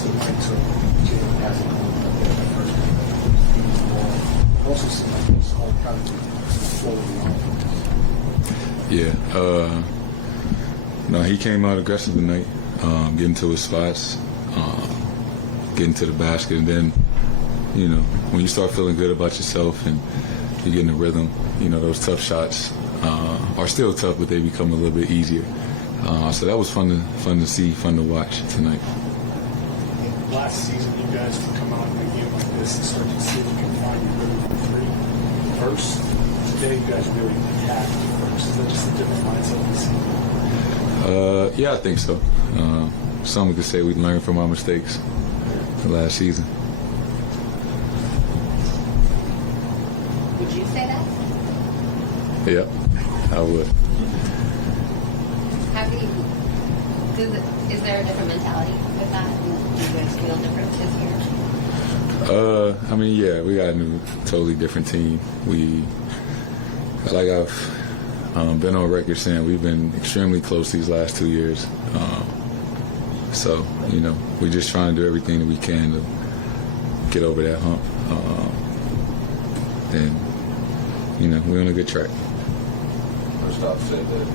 tonight to Jaylen hasn't come up there that first game. Also seemed like it's all kind of forward. Yeah. No, he came out aggressive tonight, getting to his spots, getting to the basket, and then, you know, when you start feeling good about yourself and you get in the rhythm, you know, those tough shots are still tough, but they become a little bit easier. So that was fun to see, fun to watch tonight. Last season, you guys would come out in a game like this and start to see if you can find your rhythm for three first. Today, you guys really attacked first. Is that just a different mindset this season? Yeah, I think so. Some could say we learned from our mistakes last season. Would you say that? Yeah, I would. Is there a different mentality with that? Do you guys feel different this year? I mean, yeah, we got a new, totally different team. Like I've been on record saying, we've been extremely close these last 2 years. So, you know, we're just trying to do everything that we can to get over that hump. And, you know, we're on a good track. First off, said that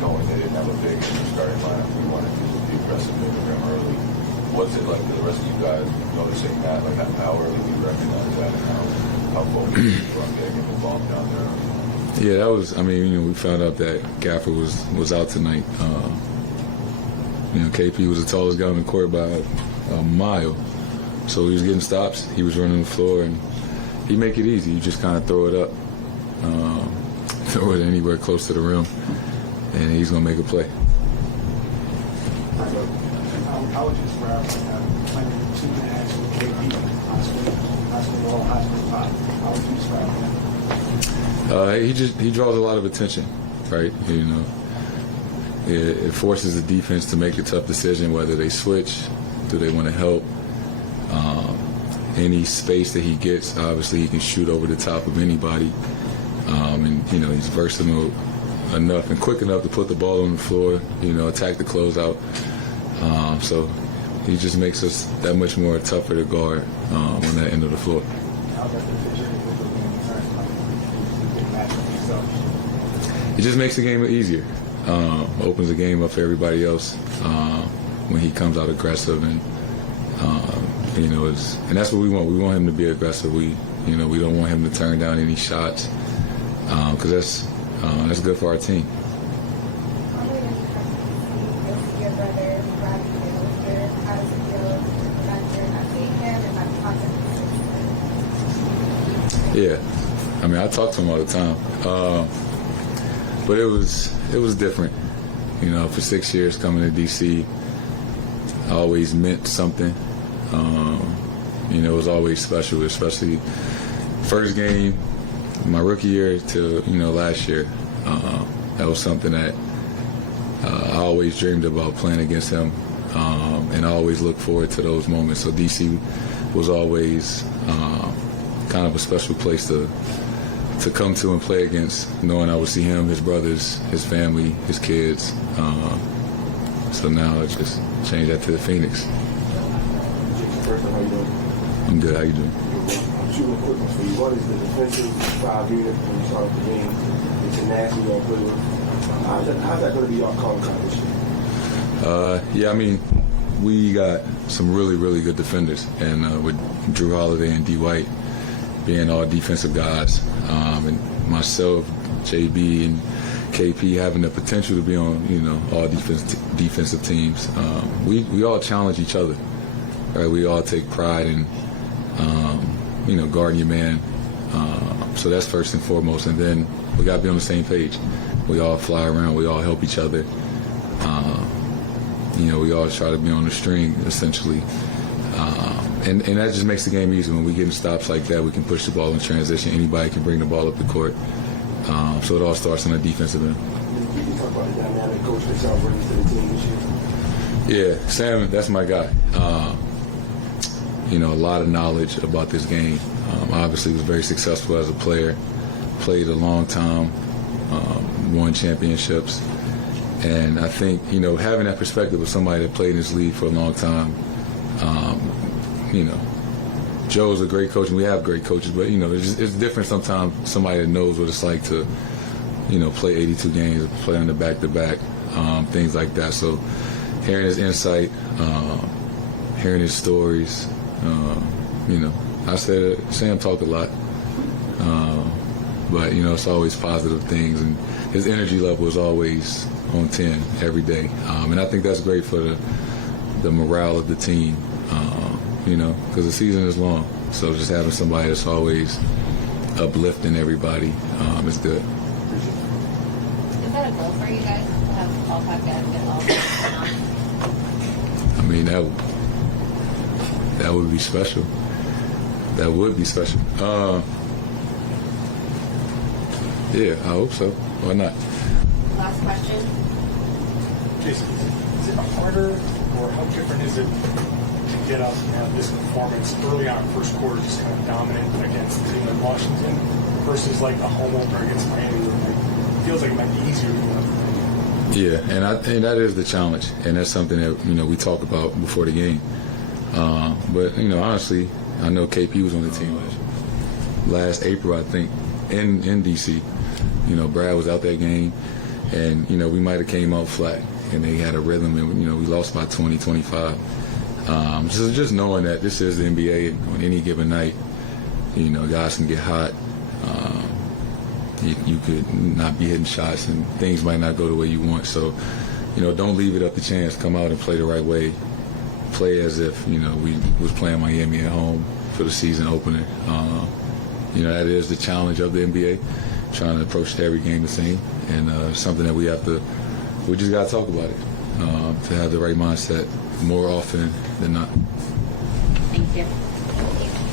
knowing they didn't have a big starting lineup, we wanted to be aggressive in the rim early. What's it like for the rest of you guys noticing that? Like how early we recognize that and how focused you are on getting the ball down there? Yeah, that was, I mean, you know, we found out that Gafford was out tonight. You know, KP was the tallest guy on the court by a mile. So he was getting stops. He was running the floor, and he make it easy. You just kind of throw it up, throw it anywhere close to the rim, and he's going to make a play. How would you describe playing 2 minutes with KP, high school ball, high school pop? How would you describe that? He draws a lot of attention, right? You know, it forces the defense to make a tough decision whether they switch, do they want to help. Any space that he gets, obviously he can shoot over the top of anybody, and you know he's versatile enough and quick enough to put the ball on the floor, you know, attack the closeout. So he just makes us that much more tougher to guard on that end of the floor. It just makes the game easier. Opens the game up for everybody else when he comes out aggressive, and you know, and that's what we want. We want him to be aggressive. We don't want him to turn down any shots because that's good for our team. Yeah, I mean, I talk to him all the time, but it was different. You know, for 6 years coming to DC, I always meant something. You know, it was always special, especially first game, my rookie year to, you know, last year. That was something that I always dreamed about, playing against him, and I always looked forward to those moments. So DC was always kind of a special place to come to and play against, knowing I would see him, his brothers, his family, his kids. So now I just changed that to the Phoenix. I'm good. How you doing? Two real quick ones for you. One is the defensive 5 unit when you start the game. It's a nasty on Cleveland. How's that going to be your calling card this year? Yeah, I mean, we got some really, really good defenders, and with Drew Holiday and D. White being all defensive guys, and myself, JB, and KP having the potential to be on, you know, all defensive teams. We all challenge each other, right? We all take pride in, you know, guarding your man. So that's first and foremost, and then we got to be on the same page. We all fly around. We all help each other. You know, we all try to be on the string, essentially. And that just makes the game easy. When we get in stops like that, we can push the ball in transition. Anybody can bring the ball up the court. So it all starts on the defensive end. You talk about the dynamic coach that y'all brings to the team this year. Yeah, Sam, that's my guy. You know, a lot of knowledge about this game. Obviously was very successful as a player, played a long time, won championships. And I think, you know, having that perspective of somebody that played in this league for a long time, You know, Joe's a great coach, and we have great coaches, but, you know, it's different sometimes somebody that knows what it's like to, you know, play 82 games, play on the back-to-back, things like that. So hearing his insight, hearing his stories, you know, I said Sam talked a lot, but, you know, it's always positive things, and his energy level is always on 10 every day, and I think that's great for the morale of the team, you know, because the season is long, so just having somebody that's always uplifting everybody is good. Is that a goal for you guys to have all 5 guys get all I mean, that would be special. That would be special. Yeah, I hope so. Why not? Last question. Jayson, is it harder or how different is it to get up and have this performance early on, first quarter, just kind of dominant against a team like Washington versus like a home opener against Miami where it feels like it might be easier to win? Yeah, and that is the challenge, and that's something that, you know, we talk about before the game. But, you know, honestly, I know KP was on the team last April, I think, in D.C. You know, Brad was out that game, and, you know, we might have came out flat, and they had a rhythm, and, you know, we lost by 20, 25. So just knowing that this is the NBA on any given night, you know, guys can get hot. You could not be hitting shots, and things might not go the way you want. So, you know, don't leave it up to chance. Come out and play the right way. Play as if, you know, we was playing Miami at home for the season opener. You know, that is the challenge of the NBA, trying to approach every game the same, and something that we just got to talk about it to have the right mindset more often than not. Thank you.